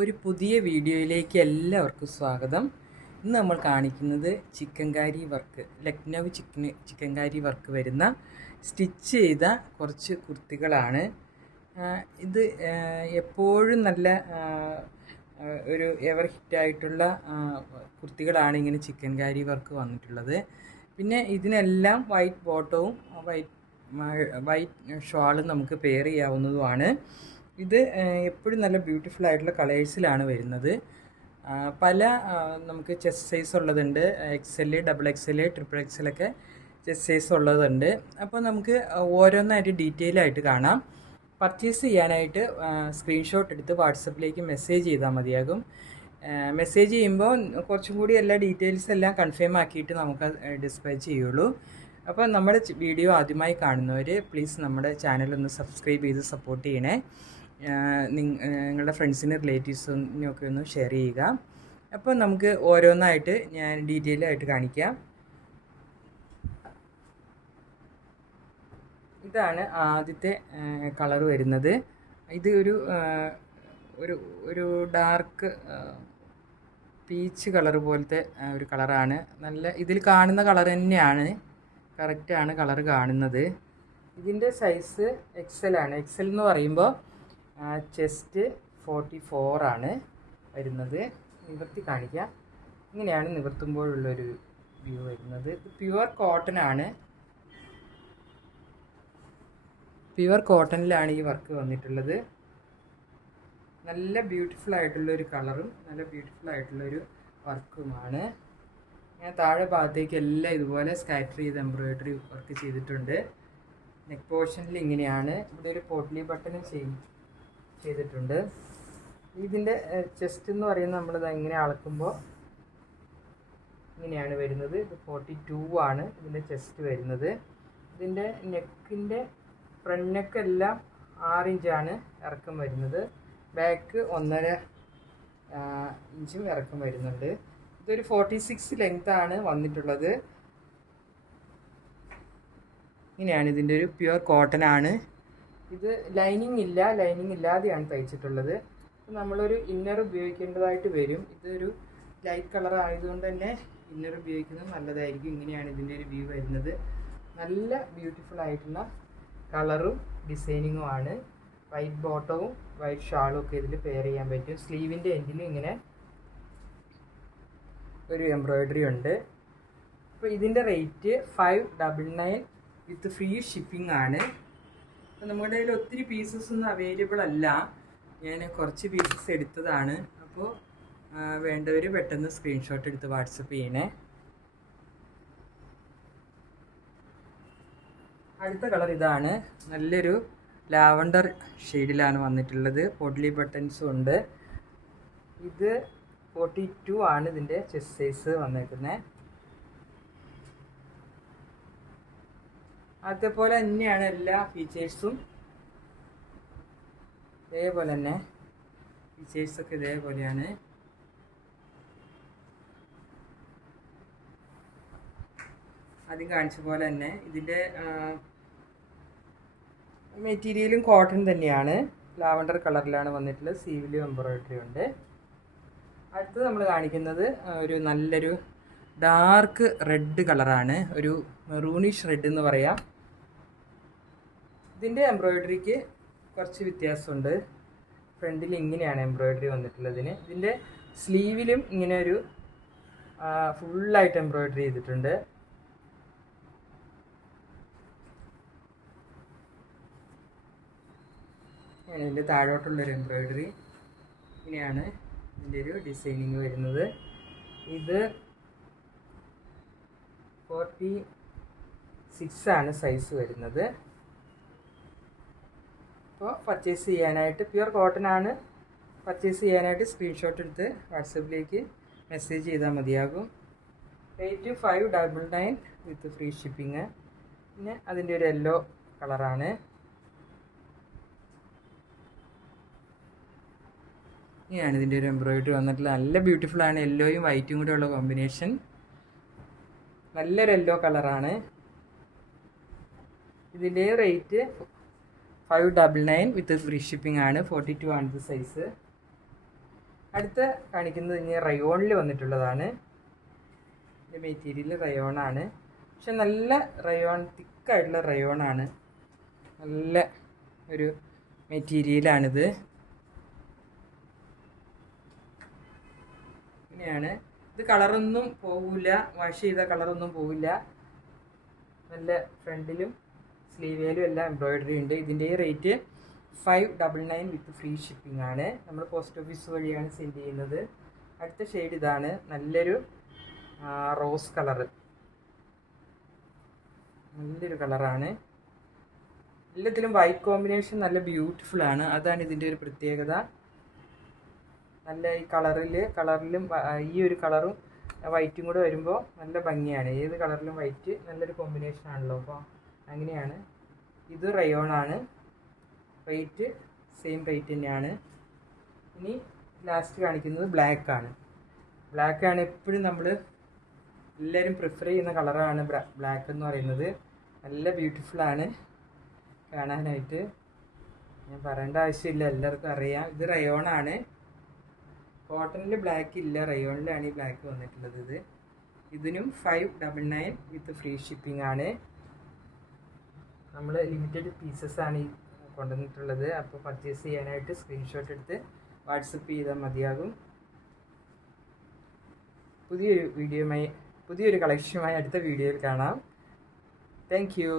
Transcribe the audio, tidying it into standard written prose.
ഒരു പുതിയ വീഡിയോയിലേക്ക് എല്ലാവർക്കും സ്വാഗതം. ഇന്ന് നമ്മൾ കാണിക്കുന്നത് ചിക്കൻകാരി വർക്ക്, ലക്നൗ ചിക്കൻകാരി വർക്ക് വരുന്ന സ്റ്റിച്ച് ചെയ്ത കുറച്ച് കുർത്തികളാണ്. ഇത് എപ്പോഴും നല്ല ഒരു എവർ ഹിറ്റായിട്ടുള്ള കുർത്തികളാണ് ഇങ്ങനെ ചിക്കൻകാരി വർക്ക് വന്നിട്ടുള്ളത്. പിന്നെ ഇതിനെല്ലാം വൈറ്റ് ബോട്ടവും വൈറ്റ് ഷാളും നമുക്ക് പെയർ ചെയ്യാവുന്നതുമാണ്. ഇത് എപ്പോഴും നല്ല ബ്യൂട്ടിഫുൾ ആയിട്ടുള്ള കളേഴ്സിലാണ് വരുന്നത്. പല നമുക്ക് ചെസ്റ്റ് സൈസ് ഉള്ളതുണ്ട്, XL, XXL, XXL ഒക്കെ ചെസ്റ്റ് സൈസ് ഉള്ളതുണ്ട്. അപ്പോൾ നമുക്ക് ഓരോന്നായിട്ട് ഡീറ്റെയിൽ ആയിട്ട് കാണാം. പർച്ചേസ് ചെയ്യാനായിട്ട് സ്ക്രീൻഷോട്ട് എടുത്ത് വാട്സപ്പിലേക്ക് മെസ്സേജ് ചെയ്താൽ മതിയാകും. മെസ്സേജ് ചെയ്യുമ്പോൾ കുറച്ചും കൂടി എല്ലാ ഡീറ്റെയിൽസ് എല്ലാം കൺഫേം ആക്കിയിട്ട് നമുക്ക് ഡിസ്പാച്ച് ചെയ്യുള്ളൂ. അപ്പോൾ നമ്മുടെ വീഡിയോ ആദ്യമായി കാണുന്നവർ പ്ലീസ് നമ്മുടെ ചാനലൊന്ന് സബ്സ്ക്രൈബ് ചെയ്ത് സപ്പോർട്ട് ചെയ്യണേ. നിങ്ങളുടെ ഫ്രണ്ട്സിനും റിലേറ്റീവ്സിനും ഒക്കെ ഒന്ന് ഷെയർ ചെയ്യുക. അപ്പോൾ നമുക്ക് ഓരോന്നായിട്ട് ഞാൻ ഡീറ്റെയിൽ ആയിട്ട് കാണിക്കാം. ഇതാണ് ആദ്യത്തെ കളർ വരുന്നത്. ഇത് ഒരു ഡാർക്ക് പീച്ച് കളർ പോലത്തെ ഒരു കളറാണ്. നല്ല ഇതിൽ കാണുന്ന കളർ തന്നെയാണ്, കറക്റ്റാണ് കളർ കാണുന്നത്. ഇതിൻ്റെ സൈസ് XL ആണ്. XL എന്ന് പറയുമ്പോൾ ചെസ്റ്റ് 44 ആണ് വരുന്നത്. നിവർത്തി കാണിക്കാം. ഇങ്ങനെയാണ് നിവർത്തുമ്പോഴുള്ളൊരു വ്യൂ വരുന്നത്. ഇത് പ്യുവർ കോട്ടൺ ആണ്. പ്യുവർ കോട്ടണിലാണ് ഈ വർക്ക് വന്നിട്ടുള്ളത്. നല്ല ബ്യൂട്ടിഫുൾ ആയിട്ടുള്ളൊരു കളറും നല്ല ബ്യൂട്ടിഫുൾ ആയിട്ടുള്ളൊരു വർക്കുമാണ്. ഞാൻ താഴെ ഭാഗത്തേക്ക് എല്ലാം ഇതുപോലെ സ്കാറ്റർ ചെയ്ത് എംബ്രോയിഡറി വർക്ക് ചെയ്തിട്ടുണ്ട്. നെക്ക് പോർഷനിൽ ഇങ്ങനെയാണ്. ഇവിടെ ഒരു പോട്ട്ലി ബട്ടൺ ചെയ്തിട്ടുണ്ട്. ഇതിൻ്റെ ചെസ്റ്റ് എന്ന് പറയുന്നത് നമ്മളിത് ഇങ്ങനെ അളക്കുമ്പോൾ ഇങ്ങനെയാണ് വരുന്നത്. ഇത് 42 ആണ് ഇതിൻ്റെ ചെസ്റ്റ് വരുന്നത്. ഇതിൻ്റെ നെക്കിൻ്റെ ഫ്രണ്ട് നെക്ക് എല്ലാം 6 ഇഞ്ചാണ് ഇറക്കം വരുന്നത്. ബാക്ക് 1.5 ഇഞ്ചും ഇറക്കം വരുന്നുണ്ട്. ഇതൊരു 46 ലെങ്ത്താണ് വന്നിട്ടുള്ളത്. ഇങ്ങനെയാണ് ഇതിൻ്റെ ഒരു പ്യുവർ കോട്ടൺ ആണ്. ഇത് ലൈനിങ് ഇല്ലാതെയാണ് തയ്ച്ചിട്ടുള്ളത്. നമ്മളൊരു ഇന്നർ ഉപയോഗിക്കേണ്ടതായിട്ട് വരും. ഇതൊരു ലൈറ്റ് കളർ ആയതുകൊണ്ട് തന്നെ ഇന്നർ ഉപയോഗിക്കുന്നത് നല്ലതായിരിക്കും. ഇങ്ങനെയാണ് ഇതിൻ്റെ ഒരു വ്യൂ വരുന്നത്. നല്ല ബ്യൂട്ടിഫുൾ ആയിട്ടുള്ള കളറും ഡിസൈനിങ്ങും ആണ്. വൈറ്റ് ബോട്ടവും വൈറ്റ് ഷാളും ഒക്കെ ഇതിൽ പെയർ ചെയ്യാൻ പറ്റും. സ്ലീവിൻ്റെ എൻഡിലും ഇങ്ങനെ ഒരു എംബ്രോയിഡറി ഉണ്ട്. അപ്പോൾ ഇതിൻ്റെ റേറ്റ് 599 വിത്ത് ഫ്രീ ഷിപ്പിംഗ് ആണ്. അപ്പോൾ നമ്മുടെ കയ്യിൽ ഒത്തിരി പീസസ് ഒന്നും അവൈലബിൾ അല്ല. ഞാൻ കുറച്ച് പീസസ് എടുത്തതാണ്. അപ്പോൾ വേണ്ടവർ പെട്ടെന്ന് സ്ക്രീൻഷോട്ട് എടുത്ത് വാട്സപ്പ് ചെയ്യണേ. അടുത്ത കളർ ഇതാണ്. നല്ലൊരു ലാവണ്ടർ ഷെയ്ഡിലാണ് വന്നിട്ടുള്ളത്. പോട്ട്ലി ബട്ടൺസും ഉണ്ട്. ഇത് 42 ആണ് ഇതിൻ്റെ ചെസ്റ്റ് സൈസ് വന്നേക്കുന്നത്. അതേപോലെ തന്നെയാണ് എല്ലാ ഫീച്ചേഴ്സും. ഇതേപോലെ തന്നെ ഫീച്ചേഴ്സൊക്കെ ഇതേപോലെയാണ്. ആദ്യം കാണിച്ച പോലെ തന്നെ ഇതിൻ്റെ മെറ്റീരിയലും കോട്ടൺ തന്നെയാണ്. ലാവണ്ടർ കളറിലാണ് വന്നിട്ടുള്ളത്. സീവിലും എംബ്രോയിഡറി ഉണ്ട്. അടുത്തത് നമ്മൾ കാണിക്കുന്നത് ഒരു നല്ലൊരു ഡാർക്ക് റെഡ് കളറാണ്. ഒരു മെറൂണിഷ് റെഡ് എന്ന് പറയാം. ഇതിൻ്റെ എംബ്രോയിഡറിക്ക് കുറച്ച് വ്യത്യാസമുണ്ട്. ഫ്രണ്ടിൽ ഇങ്ങനെയാണ് എംബ്രോയിഡറി വന്നിട്ടുള്ളതിന്. ഇതിൻ്റെ സ്ലീവിലും ഇങ്ങനെ ഒരു ഫുള്ളായിട്ട് എംബ്രോയിഡറി ചെയ്തിട്ടുണ്ട്. ഇതിൻ്റെ താഴോട്ടുള്ളൊരു എംബ്രോയിഡറി. ഇങ്ങനെയാണ് ഇതിൻ്റെ ഒരു ഡിസൈനിങ് വരുന്നത്. ഇത് 46 ആണ് സൈസ് വരുന്നത്. അപ്പോൾ പർച്ചേസ് ചെയ്യാനായിട്ട് പ്യുവർ കോട്ടൺ ആണ്. പർച്ചേസ് ചെയ്യാനായിട്ട് സ്ക്രീൻഷോട്ട് എടുത്ത് വാട്സപ്പിലേക്ക് മെസ്സേജ് ചെയ്താൽ മതിയാകും. റേറ്റ് 599 വിത്ത് ഫ്രീ ഷിപ്പിങ്. പിന്നെ അതിൻ്റെ ഒരു യെല്ലോ കളറാണ്. ഇങ്ങനെയാണ് ഇതിൻ്റെ ഒരു എംബ്രോയിഡറി വന്നിട്ടുള്ള. നല്ല ബ്യൂട്ടിഫുൾ ആണ്. യെല്ലോയും വൈറ്റും കൂടെ ഉള്ള കോമ്പിനേഷൻ. നല്ലൊരു യെല്ലോ കളറാണ്. ഇതിൻ്റെ റേറ്റ് 599 വിത്ത് ഫ്രീ ഷിപ്പിംഗ് ആണ്. 42 ആണ് ഇത് സൈസ്. അടുത്ത കാണിക്കുന്നത് ഇനി റയോണിൽ വന്നിട്ടുള്ളതാണ്. ഇതിൻ്റെ മെറ്റീരിയൽ റയോണാണ്. പക്ഷെ നല്ല റയോൺ, തിക്കായിട്ടുള്ള റയോണാണ്. നല്ല ഒരു മെറ്റീരിയലാണിത്. ഇങ്ങനെയാണ് ഇത്. കളറൊന്നും പോവില്ല, വാഷ് ചെയ്ത കളറൊന്നും പോവില്ല. നല്ല ഫ്രണ്ടിലും സ്ലീവേലും എല്ലാം എംബ്രോയിഡറി ഉണ്ട്. ഇതിൻ്റെ റേറ്റ് 599 വിത്ത് ഫ്രീ ഷിപ്പിംഗ് ആണ്. നമ്മൾ പോസ്റ്റ് ഓഫീസ് വഴിയാണ് സെൻഡ് ചെയ്യുന്നത്. അടുത്ത ഷെയ്ഡ് ഇതാണ്. നല്ലൊരു റോസ് കളറ്, നല്ലൊരു കളറാണ്. എല്ലാത്തിലും വൈറ്റ് കോമ്പിനേഷൻ നല്ല ബ്യൂട്ടിഫുൾ ആണ്. അതാണ് ഇതിൻ്റെ ഒരു പ്രത്യേകത. നല്ല ഈ കളറിലും ഈ ഒരു കളറും വൈറ്റും കൂടെ വരുമ്പോൾ നല്ല ഭംഗിയാണ്. ഏത് കളറിലും വൈറ്റ് നല്ലൊരു കോമ്പിനേഷൻ ആണല്ലോ. അപ്പോൾ അങ്ങനെയാണ്. ഇത് റയോണാണ്. റേറ്റ് സെയിം റേറ്റ് തന്നെയാണ്. ഇനി ലാസ്റ്റ് കാണിക്കുന്നത് ബ്ലാക്കാണ്. ബ്ലാക്കാണ് എപ്പോഴും നമ്മൾ എല്ലാവരും പ്രിഫർ ചെയ്യുന്ന കളറാണ് ബ്ലാക്ക് എന്ന് പറയുന്നത്. നല്ല ബ്യൂട്ടിഫുള്ളാണ് കാണാനായിട്ട്. ഞാൻ പറയേണ്ട ആവശ്യമില്ല, എല്ലാവർക്കും അറിയാം. ഇത് റയോണാണ്. കോട്ടണിൽ ബ്ലാക്ക് ഇല്ല, റയോണിലാണ് ഈ ബ്ലാക്ക് വന്നിട്ടുള്ളത്. ഇതിനും 599 വിത്ത് ഫ്രീ ഷിപ്പിംഗ് ആണ്. നമ്മൾ ലിമിറ്റഡ് പീസസ് ആണ് ഈ കൊണ്ടുവന്നിട്ടുള്ളത്. അപ്പോൾ പർച്ചേസ് ചെയ്യാനായിട്ട് സ്ക്രീൻഷോട്ട് എടുത്ത് വാട്സപ്പ് ചെയ്താൽ മതിയാകും. പുതിയൊരു കളക്ഷനുമായി അടുത്ത വീഡിയോയിൽ കാണാം. Thank you.